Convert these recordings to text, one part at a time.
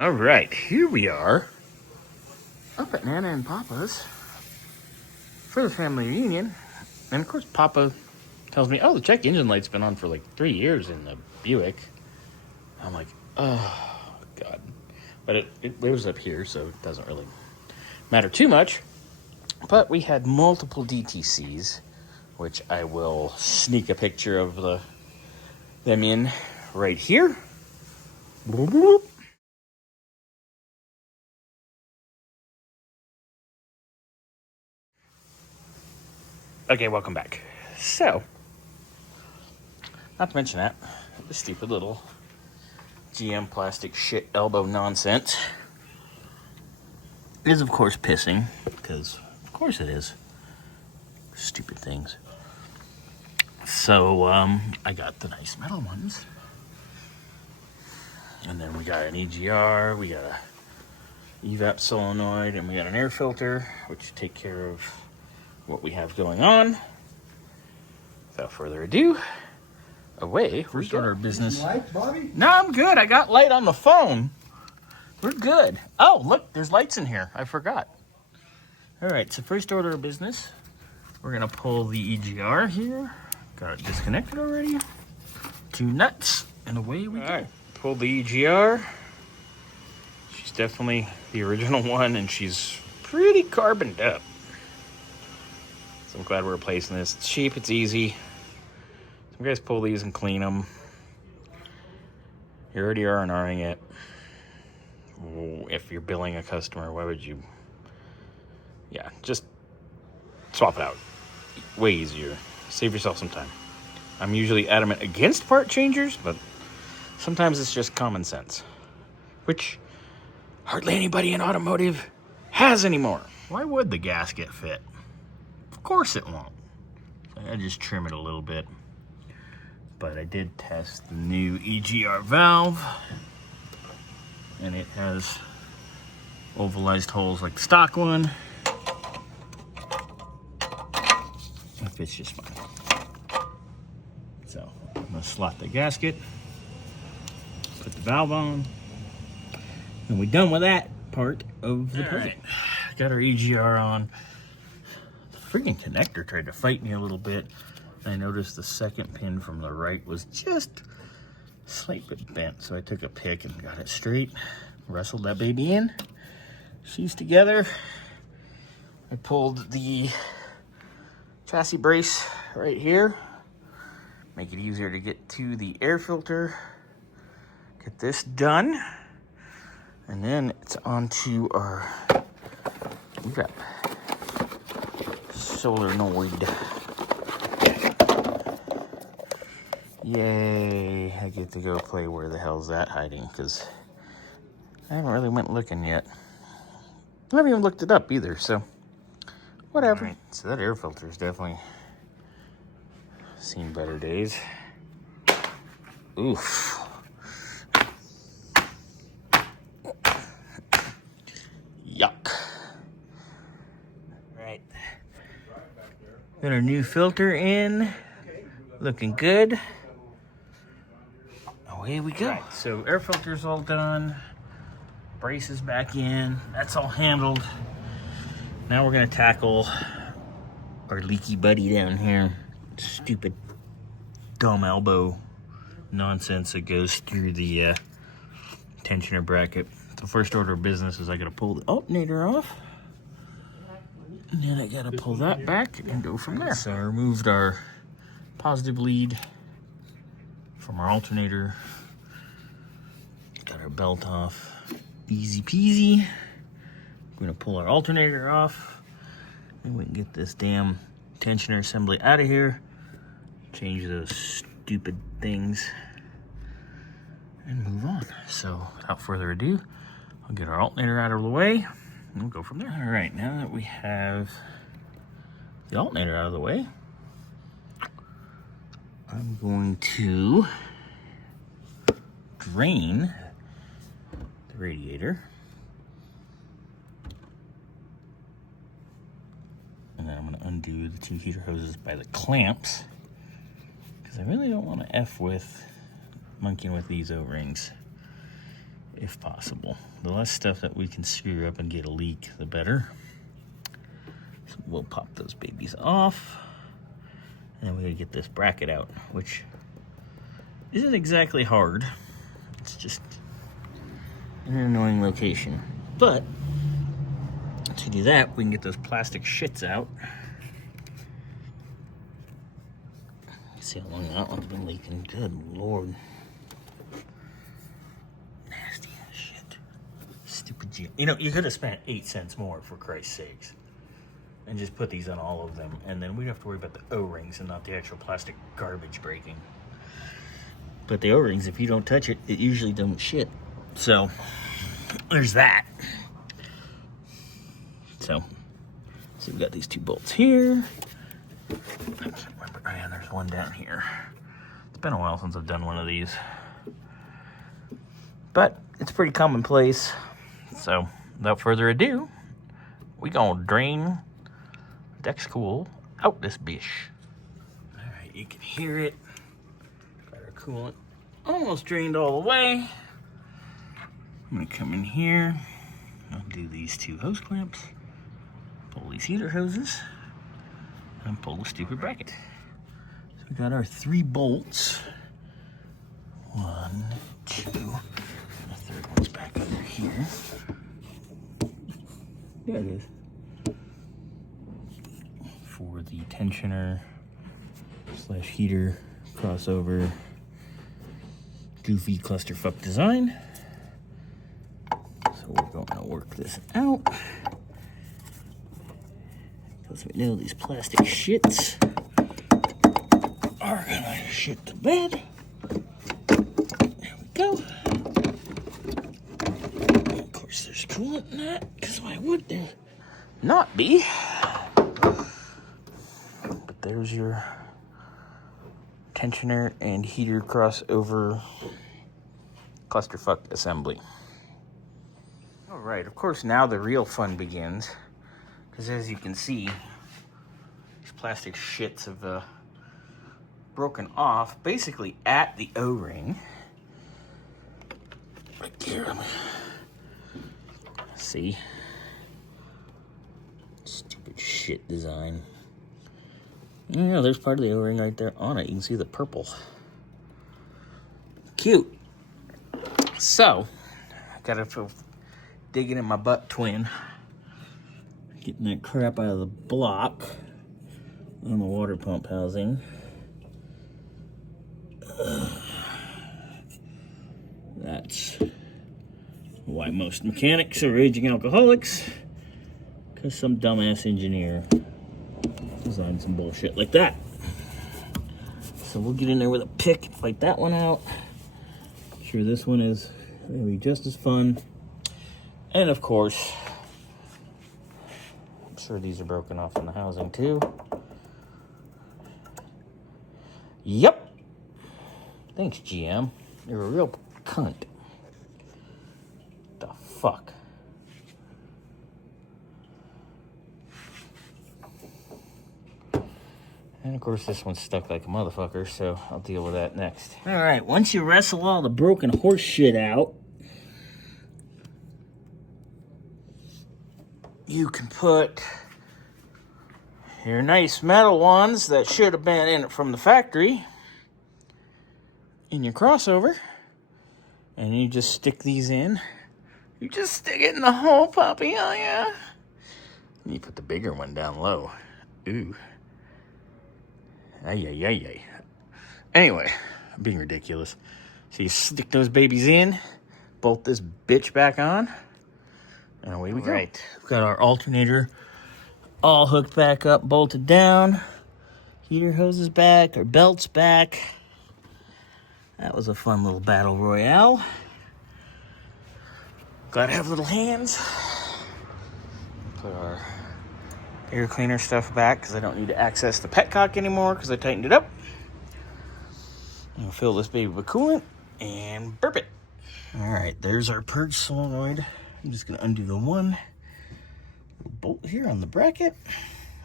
All right, here we are up at Nana and Papa's for the family reunion. And of course, Papa tells me, oh, the check engine light's been on for like 3 years in the Buick. I'm like, oh, God. But it lives up here, so it doesn't really matter too much. But we had multiple DTCs, which I will sneak a picture of them in right here. Boop, boop. Okay, welcome back. So, not to mention that, the stupid little GM plastic shit elbow nonsense is, of course, pissing, because, of course, it is. Stupid things. So, I got the nice metal ones. And then we got an EGR, we got a evap solenoid, and we got an air filter, which take care of what we have going on. Without further ado, away we start our business. Light, Bobby? No, I'm good. I got light on the phone. We're good. Oh, look, there's lights in here. I forgot. All right, so first order of business, we're gonna pull the EGR here. Got it disconnected already. 2 nuts, and away we go. All right, pull the EGR. She's definitely the original one, and she's pretty carboned up. So I'm glad we're replacing this. It's cheap, it's easy. Some guys pull these and clean them. You already R&Ring it. If you're billing a customer, why would you? Yeah, just swap it out. Way easier. Save yourself some time. I'm usually adamant against part changers, but sometimes it's just common sense, which hardly anybody in automotive has anymore. Why would the gasket fit? Of course it won't. I just trim it a little bit. But I did test the new EGR valve, and it has ovalized holes like the stock one. It fits just fine. So I'm gonna slot the gasket, put the valve on, and we're done with that part of the puzzle. Right. Got our EGR on. The freaking connector tried to fight me a little bit. I noticed the second pin from the right was just slightly bent, so I took a pick and got it straight, wrestled that baby in. She's together. I pulled the chassis brace right here, make it easier to get to the air filter. Get this done, and then it's on to our evap Solenoid. Yay, I get to go play Where the Hell's That hiding, because I haven't really went looking yet. I haven't even looked it up either, so whatever. Right, so that air filter's definitely seen better days. Oof. Yuck. Right. Got our new filter in. Looking good. Away we go. Right, so air filter's all done. Brace is back in. That's all handled. Now we're gonna tackle our leaky buddy down here. Stupid dumb elbow nonsense that goes through the tensioner bracket. The first order of business is I gotta pull the alternator off. And then I gotta pull that back and go from there. So I removed our positive lead from our alternator. Got our belt off. Easy peasy. We're gonna pull our alternator off, and we can get this damn tensioner assembly out of here. Change those stupid things and move on. So without further ado, I'll get our alternator out of the way and we'll go from there. All right, now that we have the alternator out of the way, I'm going to drain the radiator. And then I'm going to undo the 2 heater hoses by the clamps, because I really don't want to F with monkeying with these O-rings. if possible. The less stuff that we can screw up and get a leak, the better. So we'll pop those babies off. And then we gotta get this bracket out, which isn't exactly hard. It's just in an annoying location. But to do that, we can get those plastic shits out. See how long that one's been leaking. Good Lord. Nasty ass shit. Stupid G. You know, you could have spent 8 cents more, for Christ's sakes, and just put these on all of them, and then we'd have to worry about the O-rings and not the actual plastic garbage breaking. But the O-rings, if you don't touch it, it usually don't shit. So there's that. So we've got these 2 bolts here. I can't remember. Oh yeah, there's one down here. It's been a while since I've done one of these, but it's pretty commonplace. So without further ado, we gonna drain Dex Cool out this bish. All right, you can hear it. Got our coolant almost drained all the way. I'm gonna come in here. I'll do these 2 hose clamps. Pull these heater hoses. And pull the stupid bracket. So we got our 3 bolts. 1, 2. The third one's back over here. There it is. For the tensioner / heater crossover goofy clusterfuck design. So we're going to work this out. Because we know these plastic shits are gonna shit the bed. There we go. Of course, there's coolant in that, because why would there not be? But there's your tensioner and heater crossover clusterfuck assembly. All right, of course, now the real fun begins. Because as you can see, these plastic shits have broken off basically at the O-ring. Right here. See? Stupid shit design. Yeah, there's part of the O-ring right there on it. You can see the purple. Cute. So, I gotta feel digging in my butt twin. Getting that crap out of the block on the water pump housing. That's why most mechanics are raging alcoholics, because some dumbass engineer designed some bullshit like that. So we'll get in there with a pick and fight that one out. I'm sure this one is going to be just as fun. And of course, I'm sure these are broken off in the housing too. Yep. Thanks, GM. You're a real cunt. The fuck? And of course this one's stuck like a motherfucker, so I'll deal with that next. Alright, once you wrestle all the broken horse shit out, you can put your nice metal ones that should have been in it from the factory in your crossover, and you just stick these in. You just stick it in the hole, puppy, oh yeah. And you put the bigger one down low. Ooh. Ay, ay, ay, ay. Anyway, I'm being ridiculous. So you stick those babies in, bolt this bitch back on, and away we go. Right. We've got our alternator all hooked back up, bolted down. Heater hoses back, our belts back. That was a fun little battle royale. Gotta have little hands. Put our air cleaner stuff back because I don't need to access the petcock anymore because I tightened it up. I'll fill this baby with coolant and burp it. All right, there's our Purge solenoid. I'm just gonna undo the one bolt here on the bracket.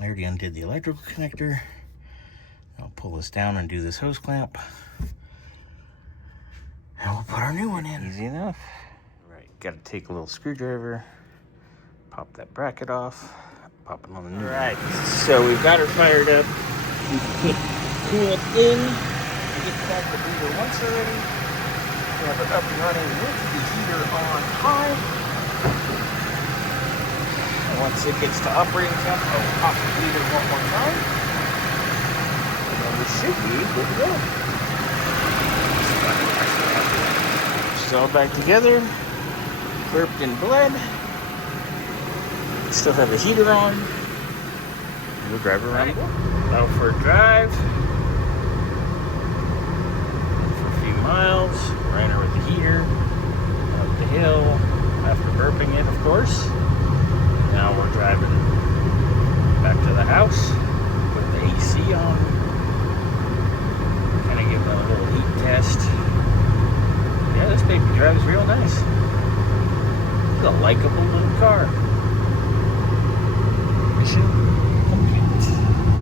I already undid the electrical connector. I'll pull this down and do this hose clamp. And we'll put our new one in. Easy enough. got to take a little screwdriver, pop that bracket off, pop it on the new. All right, so we've got her fired up. We put coolant in. Get back the breather once already. We have it up and running with the heater on high. And once it gets to operating temp, I'll pop the breather one more time. And then we should be good to go. It's all back together. Burped and bled. Still have the heater on. We'll drive around. Out for a drive. For a few miles. Ran her with the heater. Up the hill. After burping it, of course. Now we're driving back to the house. Put the AC on. Kind of give it a little heat test. Yeah, this baby drives real nice. It's a likable little car.